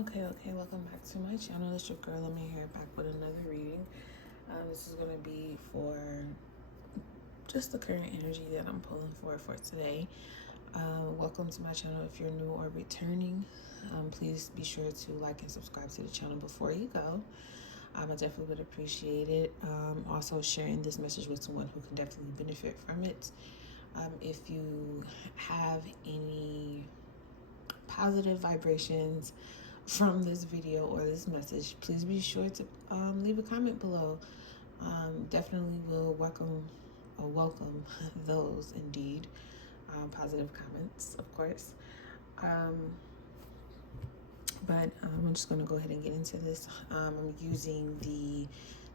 Okay, welcome back to my channel. It's your girl, I'm here back with another reading. This is going to be for just the current energy that I'm pulling for today. Welcome to my channel. If you're new or returning, please be sure to like and subscribe to the channel before you go. I definitely would appreciate it. Also sharing this message with someone who can definitely benefit from it. If you have any positive vibrations from this video or this message, please be sure to leave a comment below. Definitely will welcome those indeed. Positive comments, of course. But I'm just going to go ahead and get into this. I'm using the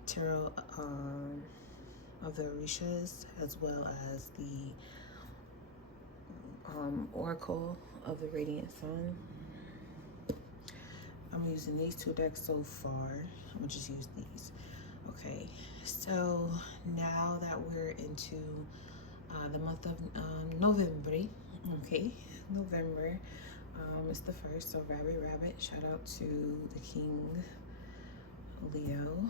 tarot of the Orishas, as well as the oracle of the Radiant Sun. I'm using these two decks so far. I'm gonna just use these. Okay, so now that we're into the month of November, okay, November, it's the first, so rabbit, shout out to the King Leo.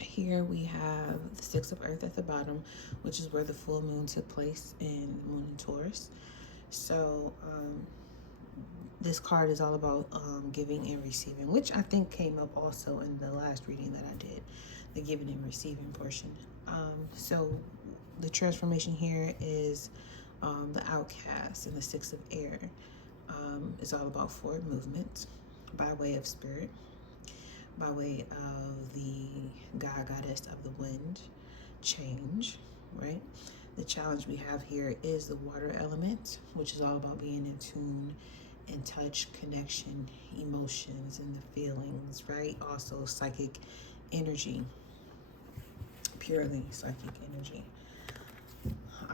Here we have the Six of Earth at the bottom, which is where the full moon took place in the moon in Taurus. So this card is all about giving and receiving, which I think came up also in the last reading that I did, the giving and receiving portion. So the transformation here is the Outcasts and the Six of Air. It's all about forward movement by way of spirit, by way of the goddess of the wind, change, right? The challenge we have here is the water element, which is all about being in tune and touch, connection, emotions, and the feelings, right? Also psychic energy, purely psychic energy.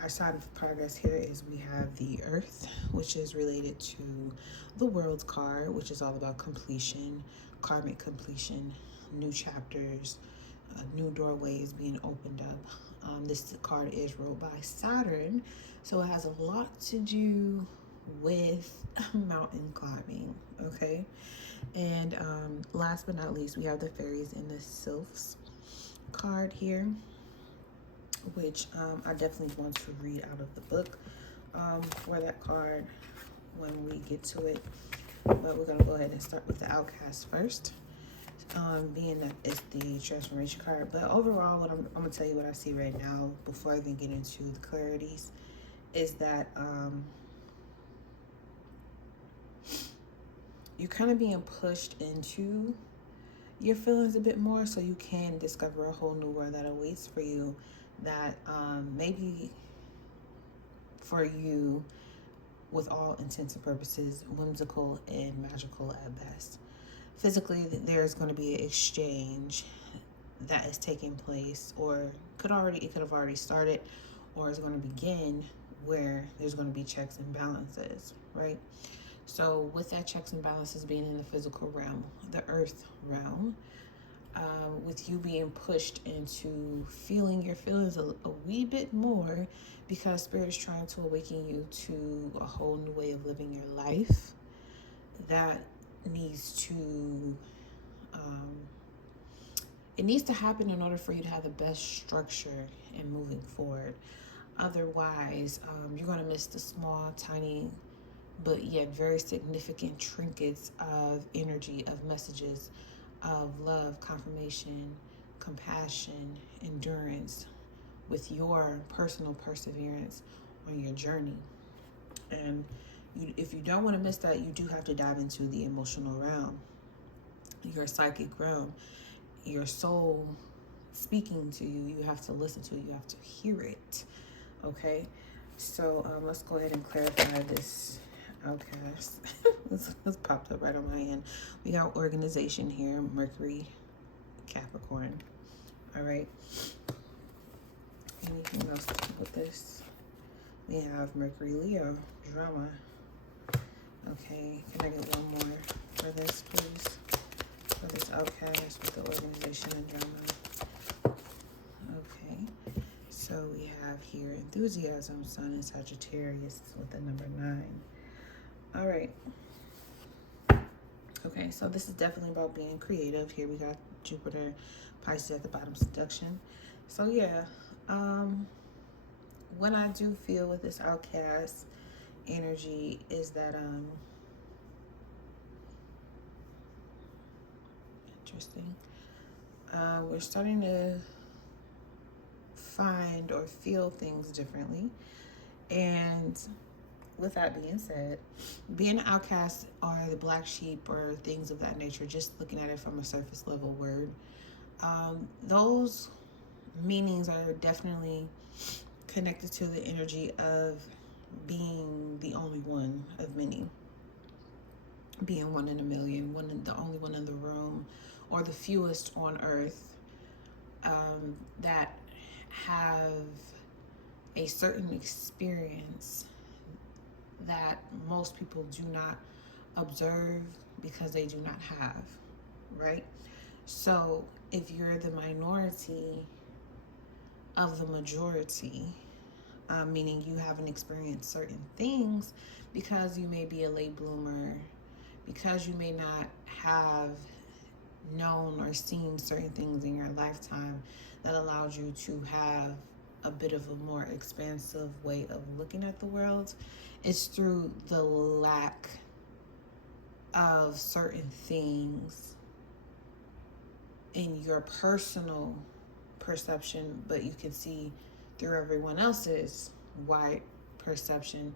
Our side of progress here is we have the Earth, which is related to the World card, which is all about completion, karmic completion, new chapters, new doorways being opened up. This card is ruled by Saturn, so it has a lot to do with mountain climbing, okay? And last but not least, we have the fairies and the sylphs card here, which I definitely want to read out of the book for that card when we get to it. But we're gonna go ahead and start with the Outcast first, being that it's the transformation card. But overall, what I'm gonna tell you what I see right now before I even get into the clarities is that you're kind of being pushed into your feelings a bit more, so you can discover a whole new world that awaits for you, that maybe for you, with all intents and purposes, whimsical and magical at best. Physically, there's going to be an exchange that is taking place, or it could have already started, or is going to begin, where there's going to be checks and balances, right? So with that checks and balances being in the physical realm, the earth realm, with you being pushed into feeling your feelings a wee bit more, because Spirit is trying to awaken you to a whole new way of living your life that needs to it needs to happen in order for you to have the best structure in moving forward. Otherwise, you're going to miss the small, tiny, but yet very significant trinkets of energy, of messages, of love, confirmation, compassion, endurance, with your personal perseverance on your journey. And if you don't want to miss that, you do have to dive into the emotional realm, your psychic realm, your soul speaking to you. You have to listen to it, you have to hear it, okay? So let's go ahead and clarify this Outcast. This popped up right on my end. We got organization here, Mercury, Capricorn. All right. Anything else with this? We have Mercury, Leo, drama. Okay, can I get one more for this, please? For this Outcast with the organization and drama. Okay. So we have here enthusiasm, Sun and Sagittarius with the number 9. All right. Okay, so this is definitely about being creative. Here we got Jupiter, Pisces at the bottom, seduction. So yeah, what I do feel with this outcast energy is that interesting. We're starting to find or feel things differently. And with that being said, being an outcast or the black sheep or things of that nature, just looking at it from a surface level word, those meanings are definitely connected to the energy of being the only one of many, being one in a million, the only one in the room, or the fewest on earth that have a certain experience that most people do not observe because they do not have, right? So if you're the minority of the majority, meaning you haven't experienced certain things because you may be a late bloomer, because you may not have known or seen certain things in your lifetime that allowed you to have a bit of a more expansive way of looking at the world, it's through the lack of certain things in your personal perception, but you can see through everyone else's wide perception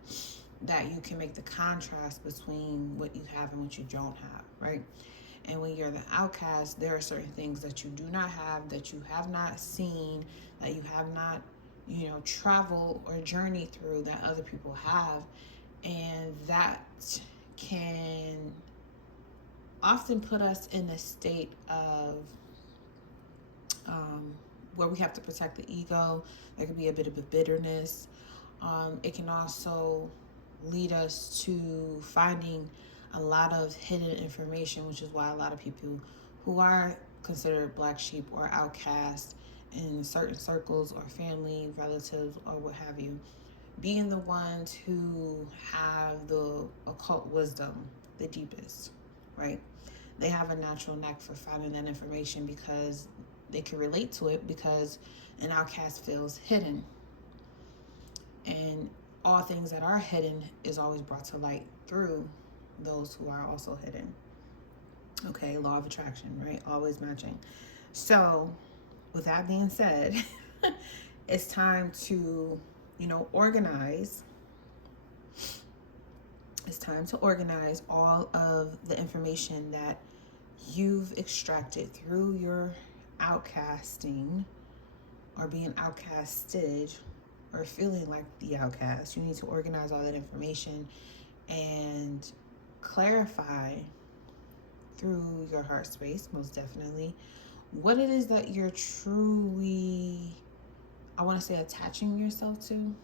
that you can make the contrast between what you have and what you don't have, right? And when you're the outcast, there are certain things that you do not have, that you have not seen, that you have not, traveled or journeyed through that other people have. And that can often put us in a state of where we have to protect the ego. There could be a bit of a bitterness. It can also lead us to finding a lot of hidden information, which is why a lot of people who are considered black sheep or outcasts in certain circles or family, relatives, or what have you, being the ones who have the occult wisdom the deepest, right? They have a natural knack for finding that information because they can relate to it, because an outcast feels hidden. And all things that are hidden is always brought to light through those who are also hidden. Okay, law of attraction, right? Always matching. So, with that being said, it's time to, organize. It's time to organize all of the information that you've extracted through your outcasting or being outcasted or feeling like the outcast. You need to organize all that information and clarify through your heart space, most definitely, what it is that you're truly, I want to say, attaching yourself to.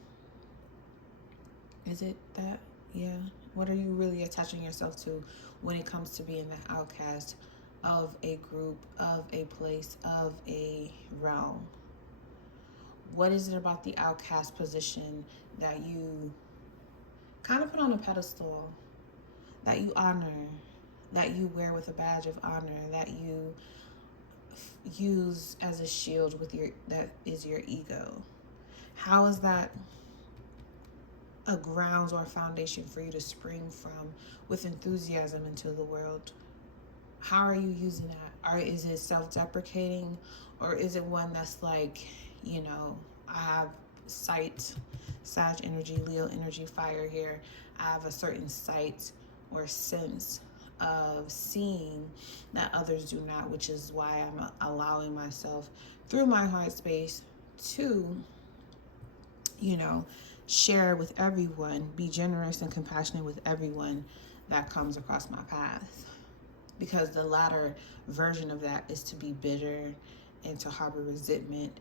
Is it that? Yeah. What are you really attaching yourself to when it comes to being the outcast of a group, of a place, of a realm? What is it about the outcast position that you kind of put on a pedestal, that you honor, that you wear with a badge of honor, that you use as a shield that is your ego? How is that a grounds or a foundation for you to spring from with enthusiasm into the world? How are you using that? Or is it self-deprecating, or is it one that's like, I have sight, Sag energy, Leo energy, fire here. I have a certain sight or sense of seeing that others do not, which is why I'm allowing myself through my heart space to, share with everyone, be generous and compassionate with everyone that comes across my path. Because the latter version of that is to be bitter and to harbor resentment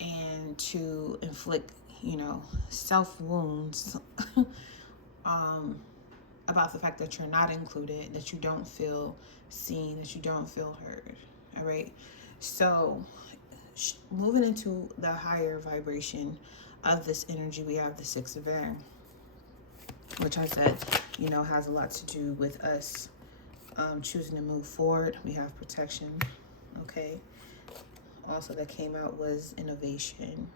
and to inflict, self wounds about the fact that you're not included, that you don't feel seen, that you don't feel heard. All right. So moving into the higher vibration of this energy, we have the Six of Air, which I said, has a lot to do with us choosing to move forward. We have protection. Okay. Also that came out was innovation.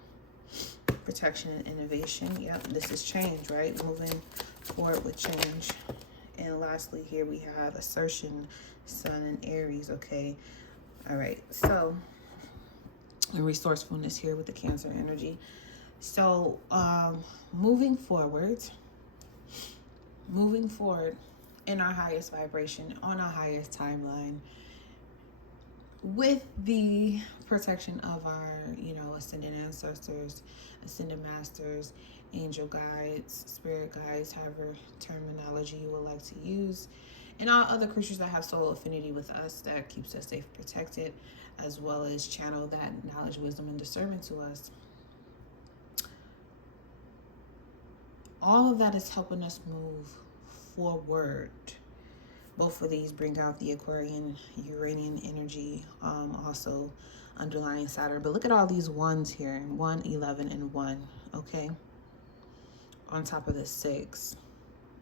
Protection and innovation. Yep, this is change, right? Moving forward with change. And lastly, here we have assertion, Sun and Aries. Okay. All right. So, and resourcefulness here with the Cancer energy. So, moving forward in our highest vibration, on our highest timeline, with the protection of our, you know, ascended ancestors, ascended masters, angel guides, spirit guides, however terminology you would like to use, and all other creatures that have soul affinity with us that keeps us safe, protected, as well as channel that knowledge, wisdom, and discernment to us. All of that is helping us move forward. Both of these bring out the Aquarian, Uranian energy, also underlying Saturn. But look at all these ones here, 1, 11, and 1, okay? On top of the 6,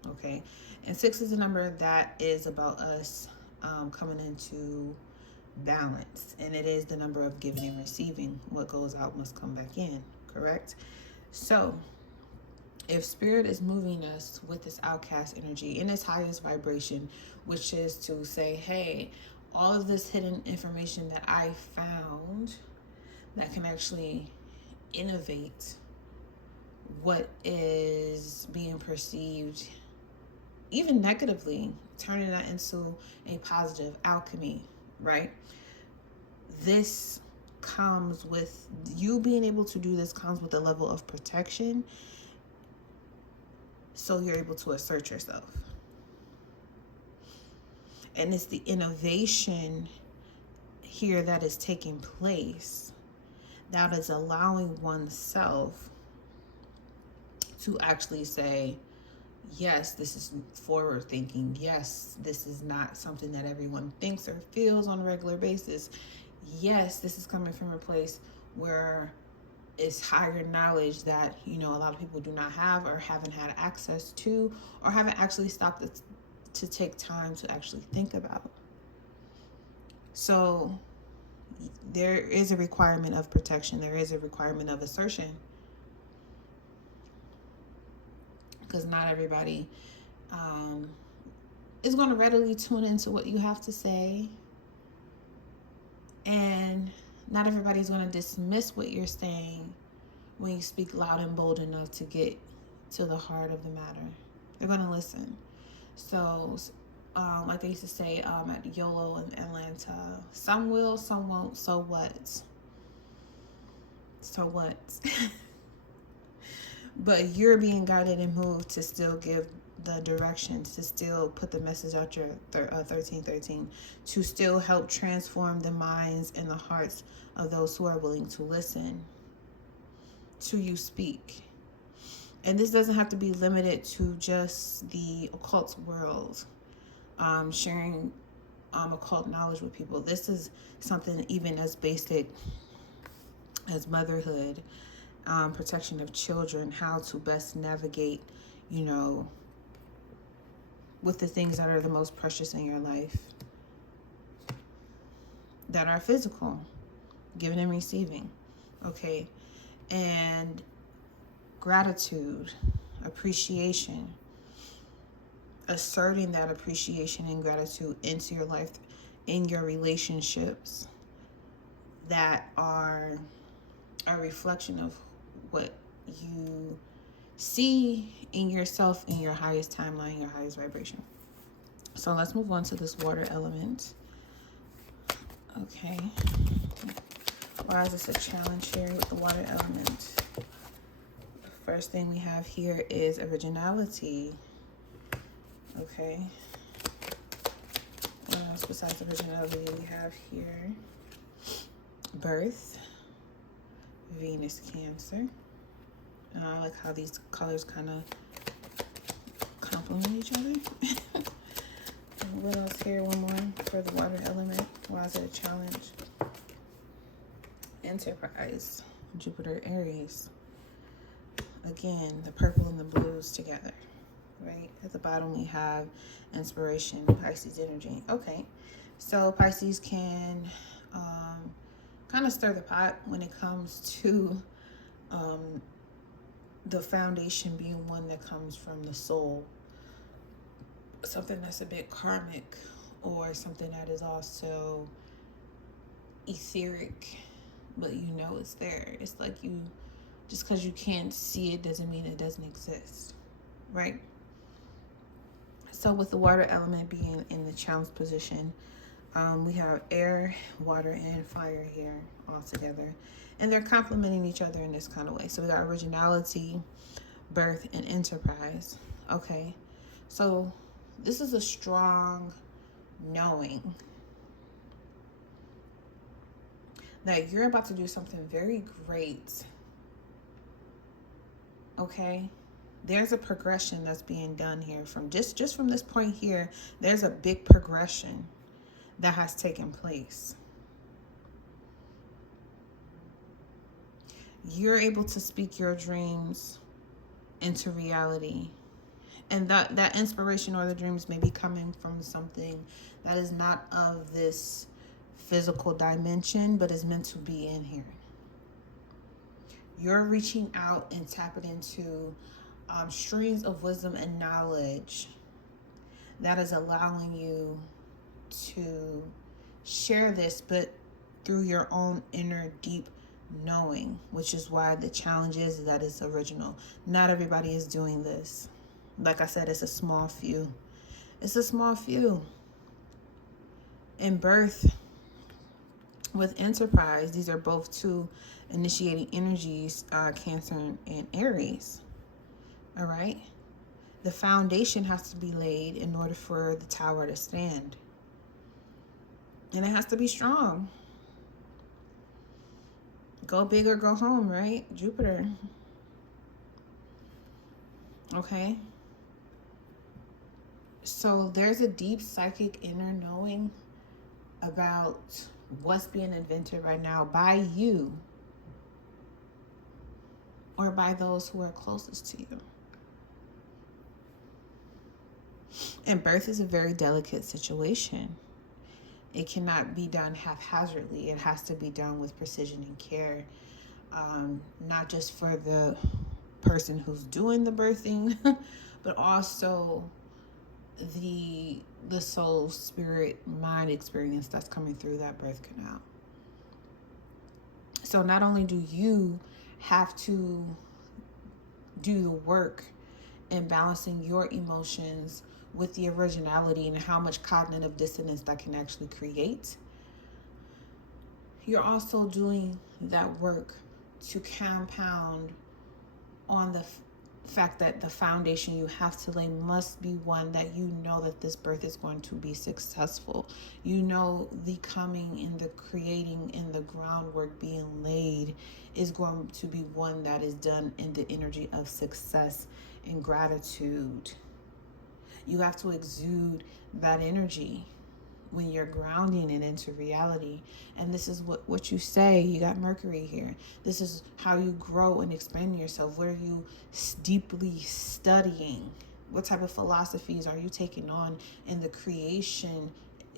okay? And 6 is a number that is about us coming into balance. And it is the number of giving and receiving. What goes out must come back in, correct? So, if spirit is moving us with this outcast energy in its highest vibration, which is to say, hey, all of this hidden information that I found that can actually innovate what is being perceived, even negatively, turning that into a positive alchemy, right? This comes with, you being able to do this comes with a level of protection, so you're able to assert yourself. And it's the innovation here that is taking place that is allowing oneself to actually say, yes, this is forward thinking. Yes, this is not something that everyone thinks or feels on a regular basis. Yes, this is coming from a place where it's higher knowledge that, you know, a lot of people do not have or haven't had access to, or haven't actually stopped to take time to actually think about. So there is a requirement of protection. There is a requirement of assertion, because not everybody is going to readily tune into what you have to say, and not everybody's going to dismiss what you're saying when you speak loud and bold enough to get to the heart of the matter. They're going to listen. So, like they used to say at YOLO in Atlanta, some will, some won't, so what? So what? But you're being guided and moved to still give the directions, to still put the message out your 1313, to still help transform the minds and the hearts of those who are willing to listen to you speak. And this doesn't have to be limited to just the occult world, sharing occult knowledge with people. This is something even as basic as motherhood, protection of children, how to best navigate, you know, with the things that are the most precious in your life, that are physical, giving and receiving, okay? And gratitude, appreciation, asserting that appreciation and gratitude into your life, in your relationships that are a reflection of what you see in yourself, in your highest timeline, your highest vibration. So let's move on to this water element. Okay. Why is this a challenge here with the water element? First thing we have here is originality. Okay. What else besides originality we have here? Birth. Venus, Cancer. And I like how these colors kind of complement each other. And what else here? One more for the water element. Why is it a challenge? Enterprise. Jupiter, Aries. Again, the purple and the blues together. right? At the bottom we have inspiration, Pisces energy. Okay, so Pisces can kind of stir the pot when it comes to the foundation being one that comes from the soul, something that's a bit karmic, or something that is also etheric, but you know it's there. It's like you, just because you can't see it doesn't mean it doesn't exist, right? So with the water element being in the challenge position, we have air, water, and fire here all together, and they're complementing each other in this kind of way. So we got originality, birth, and enterprise. Okay, so this is a strong knowing that you're about to do something very great. Okay, there's a progression that's being done here from just from this point here. There's a big progression that has taken place. You're able to speak your dreams into reality, and that inspiration or the dreams may be coming from something that is not of this physical dimension, but is meant to be in here. You're reaching out and tapping into streams of wisdom and knowledge that is allowing you to share this, but through your own inner deep knowing, which is why the challenge is that it's original. Not everybody is doing this. Like I said, it's a small few. It's a small few. In birth, with enterprise, these are both two initiating energies, Cancer and Aries. All right? The foundation has to be laid in order for the tower to stand. And it has to be strong. Go big or go home, right? Jupiter. Okay? So there's a deep psychic inner knowing about what's being invented right now by you or by those who are closest to you. And birth is a very delicate situation. It cannot be done haphazardly. It has to be done with precision and care, not just for the person who's doing the birthing, but also the soul, spirit, mind experience that's coming through that birth canal. So not only do you have to do the work in balancing your emotions with the originality and how much cognitive dissonance that can actually create, you're also doing that work to compound on the fact that the foundation you have to lay must be one that you know that this birth is going to be successful. You know the coming and the creating and the groundwork being laid is going to be one that is done in the energy of success and gratitude. You have to exude that energy when you're grounding it into reality. And this is what you say. You got Mercury here. This is how you grow and expand yourself. What are you deeply studying? What type of philosophies are you taking on in the creation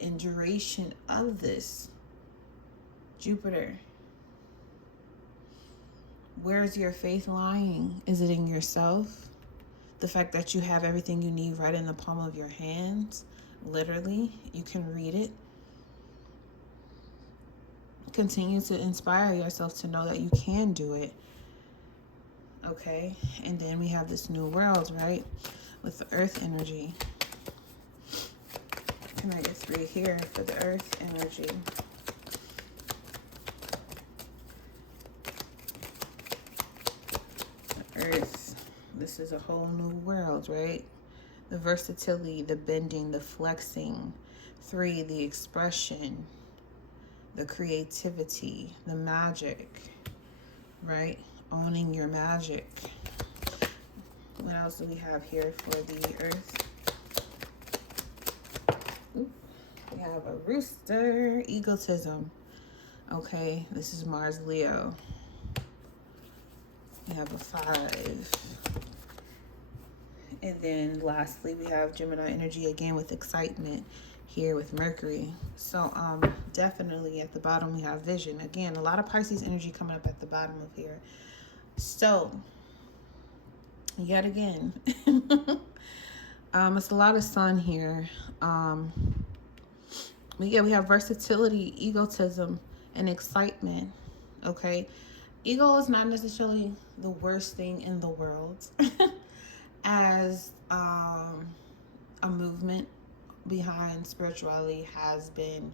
and duration of this? Jupiter. Where's your faith lying? Is it in yourself? The fact that you have everything you need right in the palm of your hands? Literally, you can read it. Continue to inspire yourself to know that you can do it. Okay, and then we have this new world, right? With the earth energy. Can I get 3 here for the earth energy? The earth. This is a whole new world, right? The versatility, the bending, the flexing. 3, the expression, the creativity, the magic, right? Owning your magic. What else do we have here for the earth? Ooh, we have a rooster, egotism. Okay, this is Mars Leo. We have a 5. And then lastly, we have Gemini energy again with excitement here with Mercury. So definitely at the bottom we have vision. Again, a lot of Pisces energy coming up at the bottom of here. So yet again, it's a lot of sun here. But yeah, we have versatility, egotism, and excitement. Okay, ego is not necessarily the worst thing in the world as a movement behind spirituality has been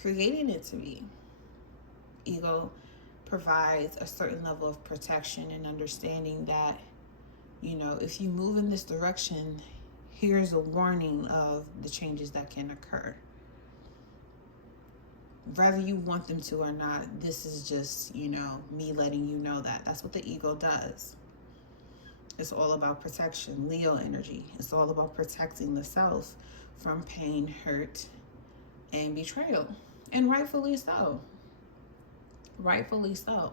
creating it to be. Ego provides a certain level of protection and understanding that, you know, if you move in this direction, here's a warning of the changes that can occur. Whether you want them to or not, this is just, you know, me letting you know that. That's what the ego does. It's all about protection. Leo energy. It's all about protecting the self from pain, hurt, and betrayal. And rightfully so. Rightfully so.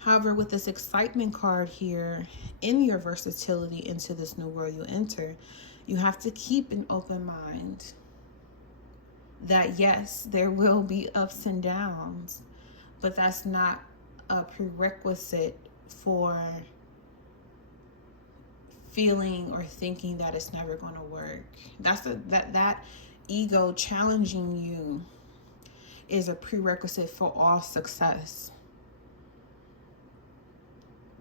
However, with this excitement card here, in your versatility into this new world you enter, you have to keep an open mind that yes, there will be ups and downs, but that's not a prerequisite for feeling or thinking that it's never going to work. That ego challenging you is a prerequisite for all success.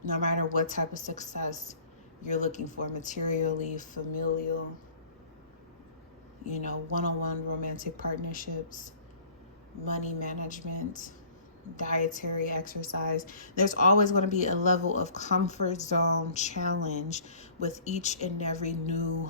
No matter what type of success you're looking for, materially, familial, you know, one-on-one romantic partnerships, money management, dietary exercise. There's always going to be a level of comfort zone challenge with each and every new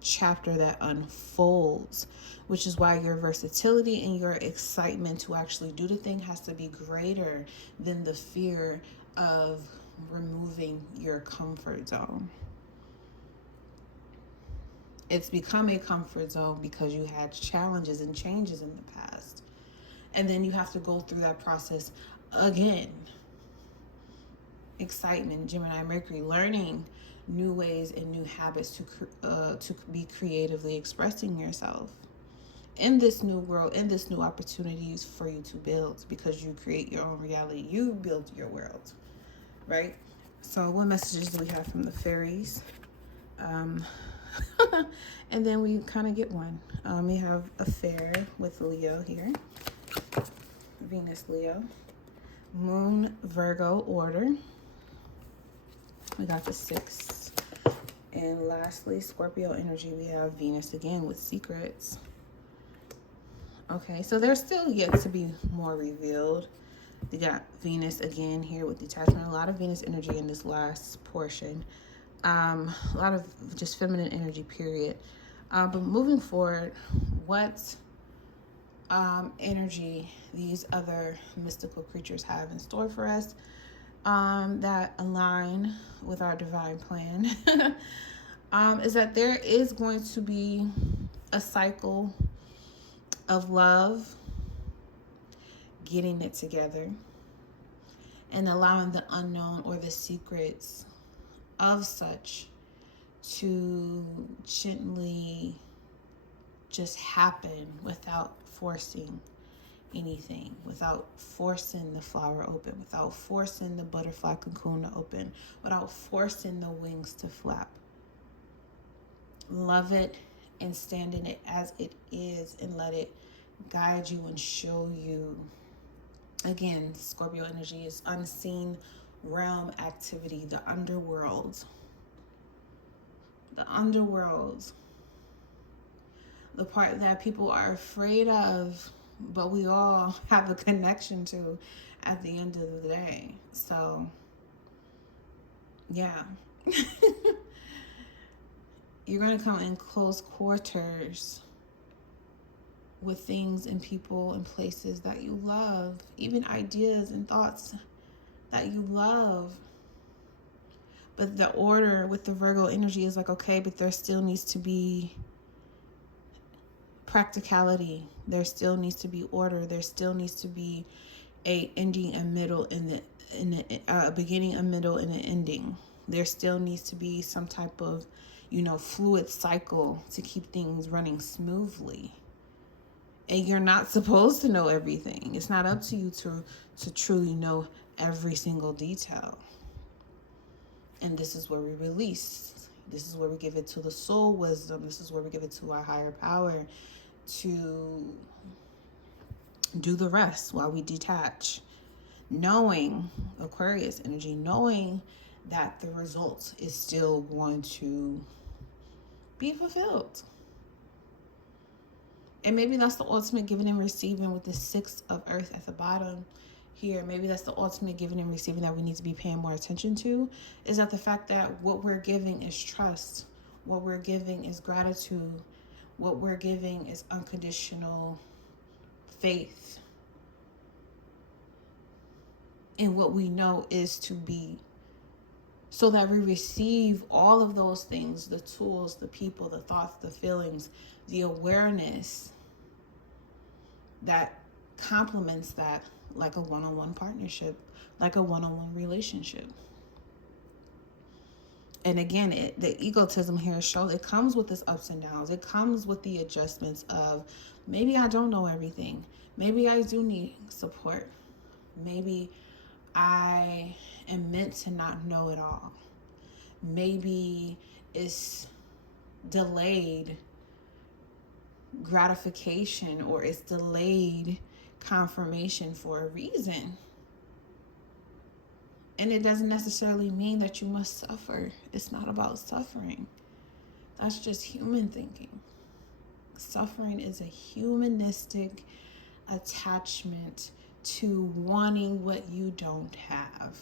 chapter that unfolds, which is why your versatility and your excitement to actually do the thing has to be greater than the fear of removing your comfort zone. It's become a comfort zone because you had challenges and changes in the past. And then you have to go through that process again. Excitement, Gemini, Mercury, learning new ways and new habits to be creatively expressing yourself in this new world, in this new opportunities for you to build, because you create your own reality. You build your world, right? So what messages do we have from the fairies? And then we kind of get one. We have affair with Leo here. Venus, Leo. Moon, Virgo, order. We got the 6. And lastly, Scorpio energy. We have Venus again with secrets. Okay, so there's still yet to be more revealed. We got Venus again here with detachment. A lot of Venus energy in this last portion. A lot of just feminine energy, period. But moving forward, what energy these other mystical creatures have in store for us that align with our divine plan is that there is going to be a cycle of love, getting it together, and allowing the unknown or the secrets of such to gently just happen without forcing anything, without forcing the flower open, without forcing the butterfly cocoon to open, without forcing the wings to flap. Love it and stand in it as it is and let it guide you and show you. Again, Scorpio energy is unseen realm activity, the underworld. The underworld. The part that people are afraid of, but we all have a connection to at the end of the day. So, yeah. You're going to come in close quarters with things and people and places that you love, even ideas and thoughts that you love. But the order with the Virgo energy is like, okay, but there still needs to be practicality. There still needs to be order. There still needs to be a ending, a middle, a beginning, a middle, and an ending. There still needs to be some type of, you know, fluid cycle to keep things running smoothly. And you're not supposed to know everything. It's not up to you to truly know every single detail. And this is where we release. This is where we give it to the soul wisdom. This is where we give it to our higher power to do the rest while we detach. Knowing, Aquarius energy, knowing that the result is still going to be fulfilled. And maybe that's the ultimate giving and receiving with the 6 of earth at the bottom here. Maybe that's the ultimate giving and receiving that we need to be paying more attention to, is that the fact that what we're giving is trust. What we're giving is gratitude. What we're giving is unconditional faith in what we know is to be. So that we receive all of those things, the tools, the people, the thoughts, the feelings, the awareness that complements that, like a one-on-one partnership, like a one-on-one relationship. And again, the egotism here shows it comes with its ups and downs. It comes with the adjustments of, maybe I don't know everything. Maybe I do need support. Maybe I am meant to not know it all. Maybe it's delayed gratification, or it's delayed confirmation for a reason. And it doesn't necessarily mean that you must suffer. It's not about suffering. That's just human thinking. Suffering is a humanistic attachment to wanting what you don't have.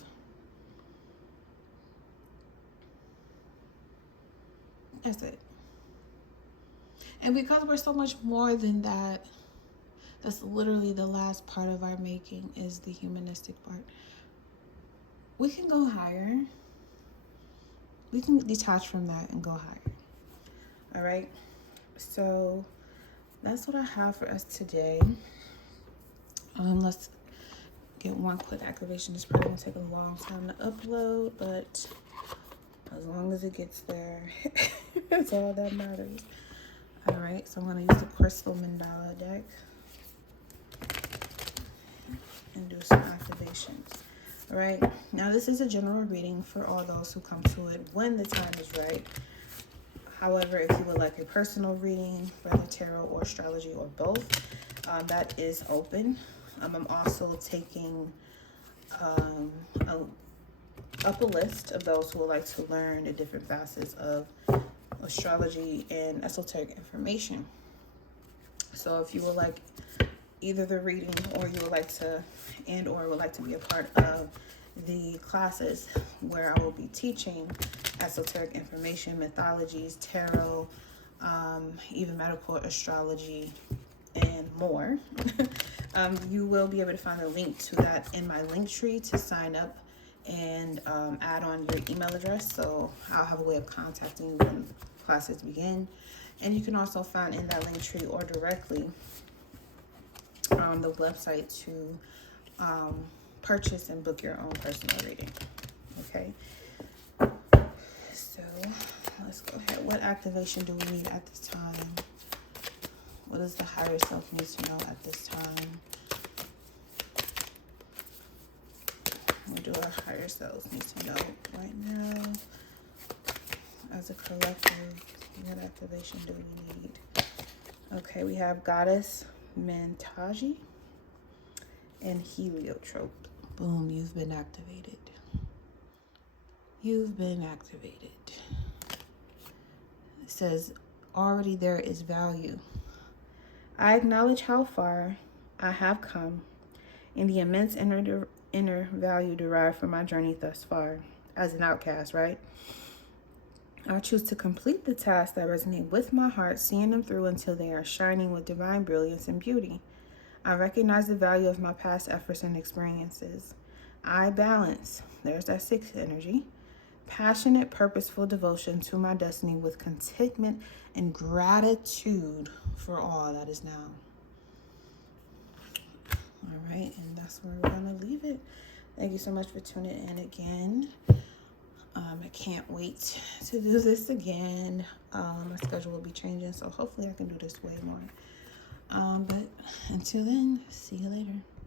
That's it. And because we're so much more than that, that's literally the last part of our making, is the humanistic part. We can go higher. We can detach from that and go higher. All right. So that's what I have for us today. Let's get one quick activation. It's probably gonna take a long time to upload, but as long as it gets there, that's all that matters. All right, so I'm going to use the Crystal Mandala deck and do some activations. All right, now this is a general reading for all those who come to it when the time is right. However, if you would like a personal reading, whether tarot or astrology or both, that is open. I'm also taking up a list of those who would like to learn the different facets of astrology and esoteric information. So if you would like either the reading, or you would like to, and or would like to be a part of the classes where I will be teaching esoteric information, mythologies, tarot, even medical astrology, and more, you will be able to find a link to that in my link tree to sign up and add on your email address. So I'll have a way of contacting you when classes begin. And you can also find in that link tree or directly the website to purchase and book your own personal reading. Okay, so let's go ahead. What activation do we need at this time? What does the higher self need to know at this time? What do our higher selves need to know right now? As a collective, what activation do we need? Okay, we have Goddess Massaglia and Heliotrope. Boom, you've been activated. You've been activated. It says, already there is value. I acknowledge how far I have come and the immense inner value derived from my journey thus far. As an outcast, right? I choose to complete the tasks that resonate with my heart, seeing them through until they are shining with divine brilliance and beauty. I recognize the value of my past efforts and experiences. I balance, there's that 6th energy, passionate, purposeful devotion to my destiny with contentment and gratitude for all that is now. All right, and that's where we're going to leave it. Thank you so much for tuning in again. I can't wait to do this again. My schedule will be changing, so hopefully I can do this way more. But until then, see you later.